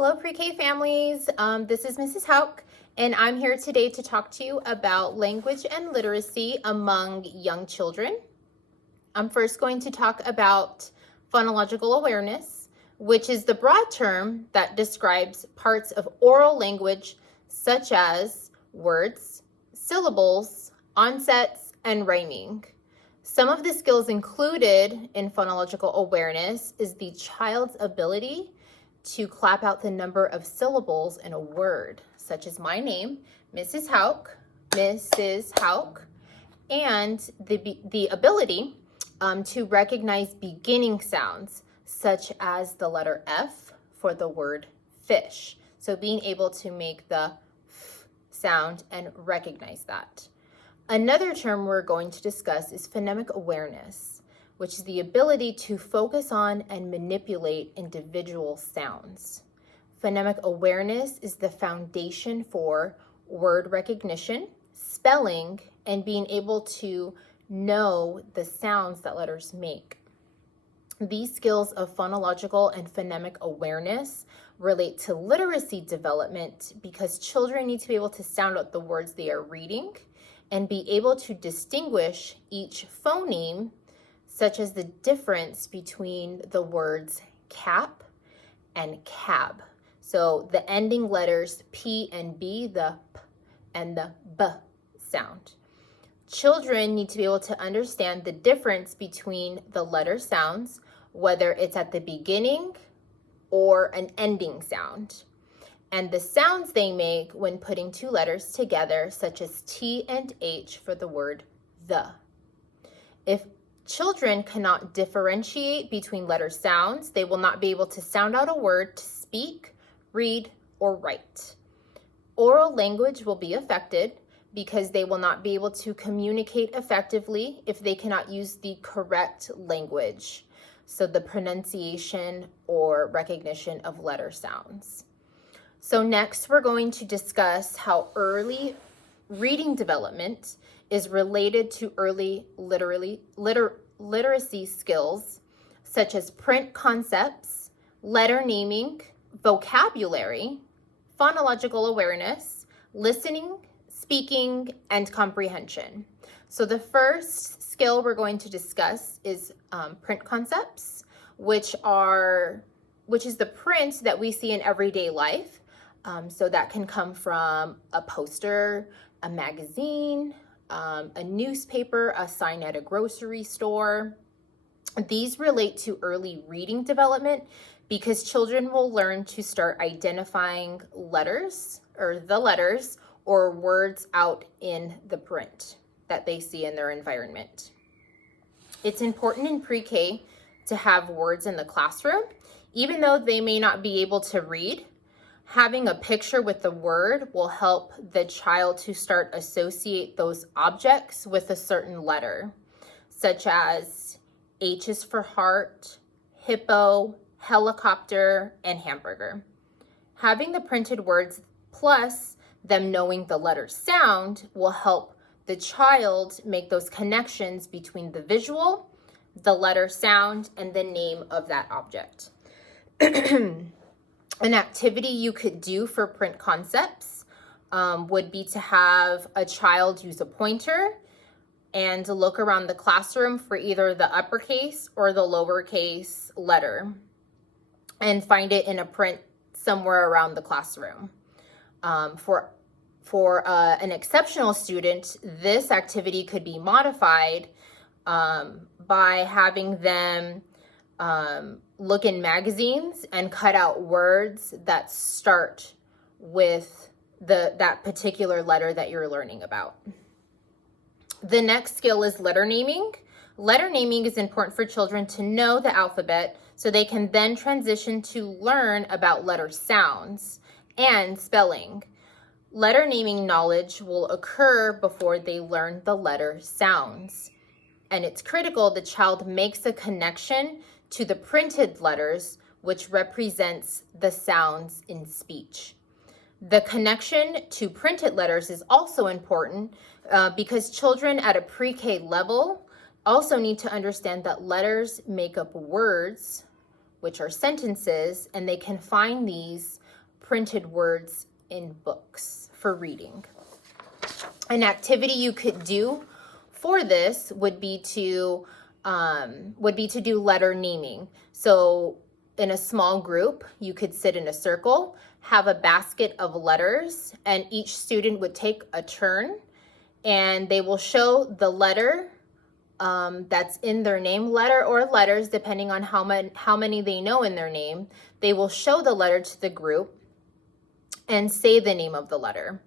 Hello, pre-K families. This is Mrs. Houk, and I'm here today to talk to you about language and literacy among young children. I'm first going to talk about phonological awareness, which is the broad term that describes parts of oral language such as words, syllables, onsets, and rhyming. Some of the skills included in phonological awareness is the child's ability to clap out the number of syllables in a word, such as my name, Mrs. Houk, and the ability to recognize beginning sounds, such as the letter F for the word fish. So being able to make the F sound and recognize that. Another term we're going to discuss is phonemic awareness, which is the ability to focus on and manipulate individual sounds. Phonemic awareness is the foundation for word recognition, spelling, and being able to know the sounds that letters make. These skills of phonological and phonemic awareness relate to literacy development because children need to be able to sound out the words they are reading and be able to distinguish each phoneme, such as the difference between the words cap and cab. So the ending letters P and B, the P and the B sound. Children need to be able to understand the difference between the letter sounds, whether it's at the beginning or an ending sound, and the sounds they make when putting two letters together, such as T and H for the word the. If children cannot differentiate between letter sounds, they will not be able to sound out a word to speak, read, or write. Oral language will be affected because they will not be able to communicate effectively if they cannot use the correct language, so the pronunciation or recognition of letter sounds. So next, we're going to discuss how early reading development is related to early literacy skills, such as print concepts, letter naming, vocabulary, phonological awareness, listening, speaking, and comprehension. So the first skill we're going to discuss is print concepts, which is the print that we see in everyday life. So that can come from a poster, a magazine, a newspaper, a sign at a grocery store. These relate to early reading development because children will learn to start identifying letters or words out in the print that they see in their environment. It's important in pre-K to have words in the classroom, even though they may not be able to read. Having a picture with the word will help the child to start associate those objects with a certain letter, such as H is for heart, hippo, helicopter, and hamburger. Having the printed words plus them knowing the letter sound will help the child make those connections between the visual, the letter sound, and the name of that object. An activity you could do for print concepts would be to have a child use a pointer and look around the classroom for either the uppercase or the lowercase letter and find it in a print somewhere around the classroom. For an exceptional student, this activity could be modified by having them look in magazines and cut out words that start with that particular letter that you're learning about. The next skill is letter naming. Letter naming is important for children to know the alphabet so they can then transition to learn about letter sounds and spelling. Letter naming knowledge will occur before they learn the letter sounds. And it's critical the child makes a connection to the printed letters, which represents the sounds in speech. The connection to printed letters is also important because children at a pre-K level also need to understand that letters make up words, which are sentences, and they can find these printed words in books for reading. An activity you could do for this would be to do letter naming. So in a small group, you could sit in a circle, have a basket of letters, and each student would take a turn, and they will show the letter that's in their name, letter or letters, depending on how many they know in their name. They will show the letter to the group and say the name of the letter.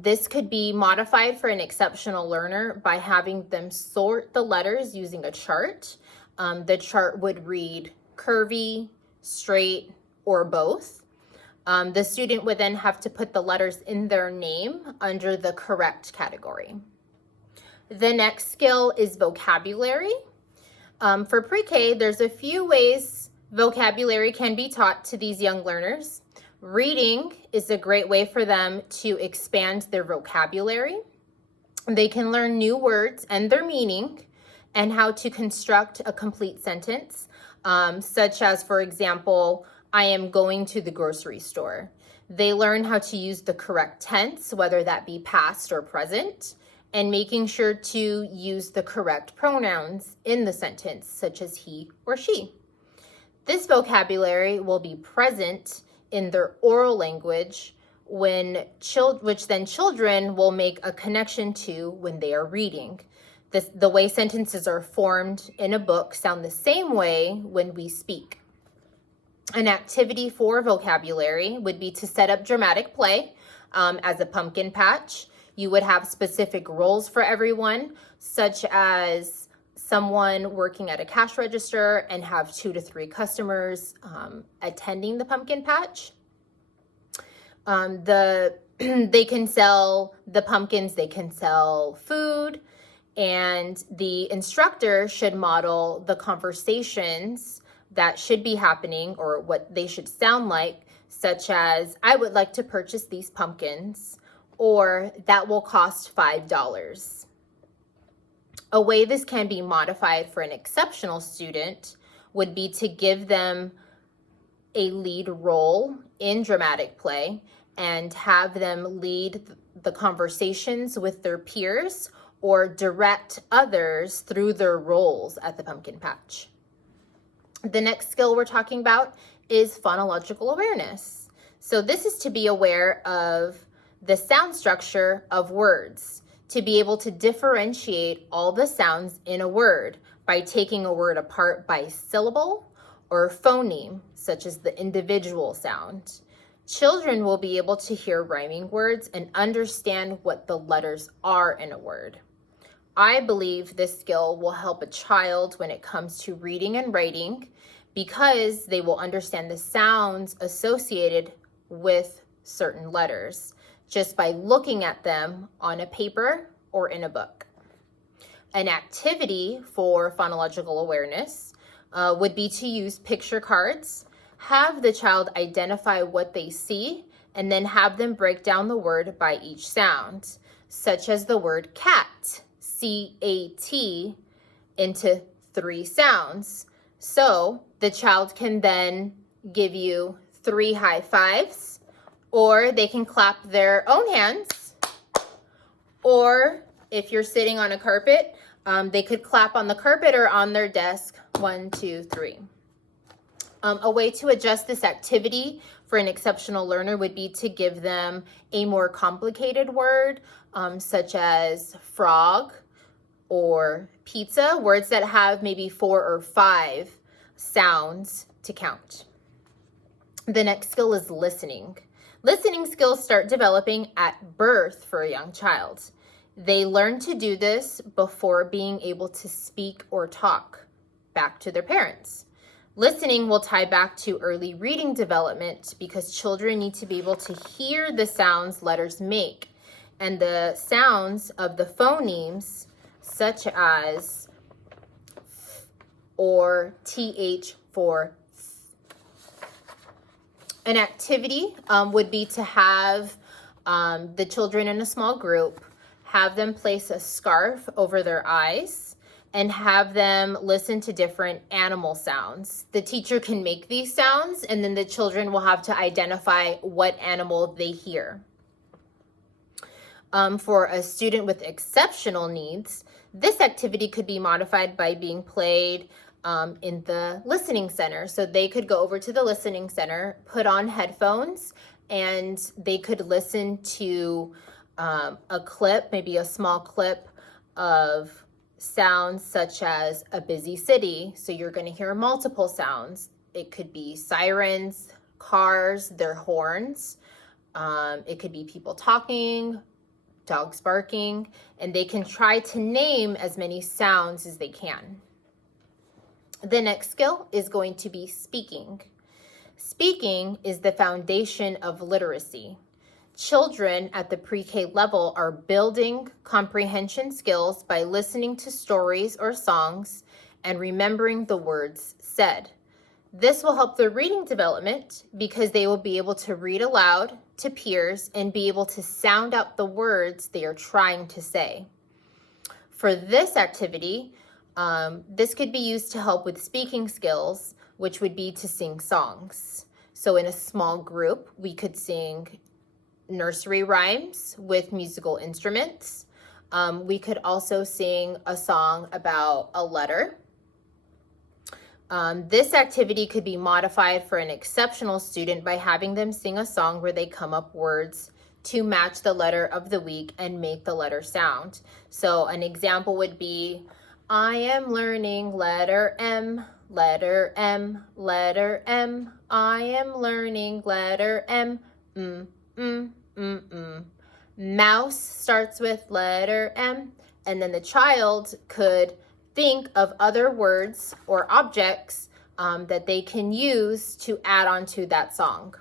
This could be modified for an exceptional learner by having them sort the letters using a chart. The chart would read curvy, straight, or both. The student would then have to put the letters in their name under the correct category. The next skill is vocabulary. For pre-K, there's a few ways vocabulary can be taught to these young learners. Reading is a great way for them to expand their vocabulary. They can learn new words and their meaning and how to construct a complete sentence, such as, for example, I am going to the grocery store. They learn how to use the correct tense, whether that be past or present, and making sure to use the correct pronouns in the sentence, such as he or she. This vocabulary will be present in their oral language, which then children will make a connection to when they are reading. The way sentences are formed in a book sound the same way when we speak. An activity for vocabulary would be to set up dramatic play as a pumpkin patch. You would have specific roles for everyone, such as someone working at a cash register and have 2 to 3 customers attending the pumpkin patch. They can sell the pumpkins, they can sell food, and the instructor should model the conversations that should be happening or what they should sound like, such as, I would like to purchase these pumpkins, or that will cost $5. A way this can be modified for an exceptional student would be to give them a lead role in dramatic play and have them lead the conversations with their peers or direct others through their roles at the pumpkin patch. The next skill we're talking about is phonological awareness. So this is to be aware of the sound structure of words, to be able to differentiate all the sounds in a word by taking a word apart by syllable or phoneme, such as the individual sound. Children will be able to hear rhyming words and understand what the letters are in a word. I believe this skill will help a child when it comes to reading and writing because they will understand the sounds associated with certain letters just by looking at them on a paper or in a book. An activity for phonological awareness would be to use picture cards, have the child identify what they see, and then have them break down the word by each sound, such as the word cat, C-A-T, into 3 sounds. So the child can then give you 3 high fives, or they can clap their own hands, or if you're sitting on a carpet, they could clap on the carpet or on their desk, 1, 2, 3. A way to adjust this activity for an exceptional learner would be to give them a more complicated word, such as frog or pizza, words that have maybe 4 or 5 sounds to count. The next skill is listening. Listening skills start developing at birth for a young child. They learn to do this before being able to speak or talk back to their parents. Listening will tie back to early reading development because children need to be able to hear the sounds letters make and the sounds of the phonemes such as or th for th. An activity would be to have the children in a small group, have them place a scarf over their eyes, and have them listen to different animal sounds. The teacher can make these sounds, and then the children will have to identify what animal they hear. For a student with exceptional needs, this activity could be modified by being played in the listening center. So they could go over to the listening center, put on headphones, and they could listen to a clip, maybe a small clip of sounds such as a busy city. So you're going to hear multiple sounds. It could be sirens, cars, their horns. It could be people talking, dogs barking, and they can try to name as many sounds as they can. The next skill is going to be speaking. Speaking is the foundation of literacy. Children at the pre-K level are building comprehension skills by listening to stories or songs and remembering the words said. This will help their reading development because they will be able to read aloud to peers and be able to sound out the words they are trying to say. For this activity, this could be used to help with speaking skills, which would be to sing songs. So in a small group, we could sing nursery rhymes with musical instruments. We could also sing a song about a letter. This activity could be modified for an exceptional student by having them sing a song where they come up words to match the letter of the week and make the letter sound. So an example would be, I am learning letter M, letter M, letter M. I am learning letter M, Mouse starts with letter M, and then the child could think of other words or objects that they can use to add on to that song.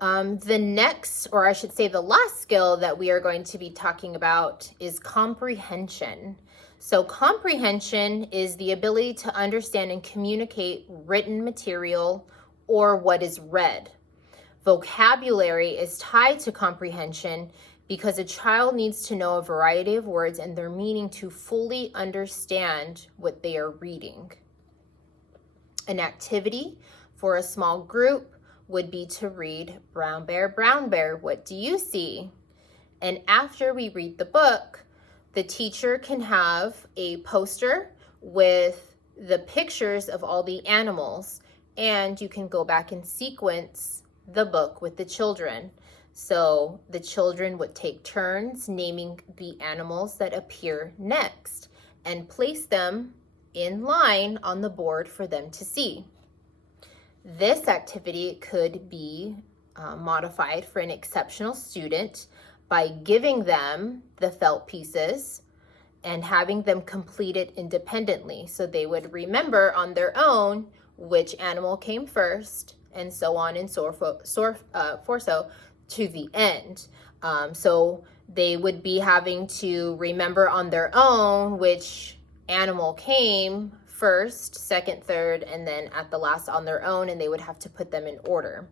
The next, or I should say the last skill that we are going to be talking about is comprehension. So comprehension is the ability to understand and communicate written material or what is read. Vocabulary is tied to comprehension because a child needs to know a variety of words and their meaning to fully understand what they are reading. An activity for a small group would be to read Brown Bear, what do you see? And after we read the book, the teacher can have a poster with the pictures of all the animals, and you can go back and sequence the book with the children. So the children would take turns naming the animals that appear next and place them in line on the board for them to see. This activity could be modified for an exceptional student by giving them the felt pieces and having them complete it independently. So they would remember on their own which animal came first, and so on and so forth to the end. So they would be having to remember on their own which animal came first, second, third, and then at the last on their own, and they would have to put them in order.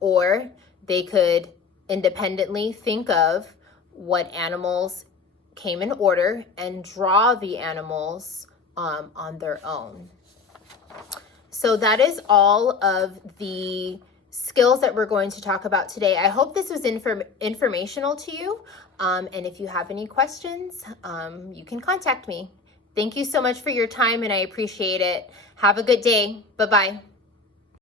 Or they could independently think of what animals came in order and draw the animals on their own. So that is all of the skills that we're going to talk about today. I hope this was informational to you. And if you have any questions, you can contact me. Thank you so much for your time, and I appreciate it. Have a good day. Bye-bye.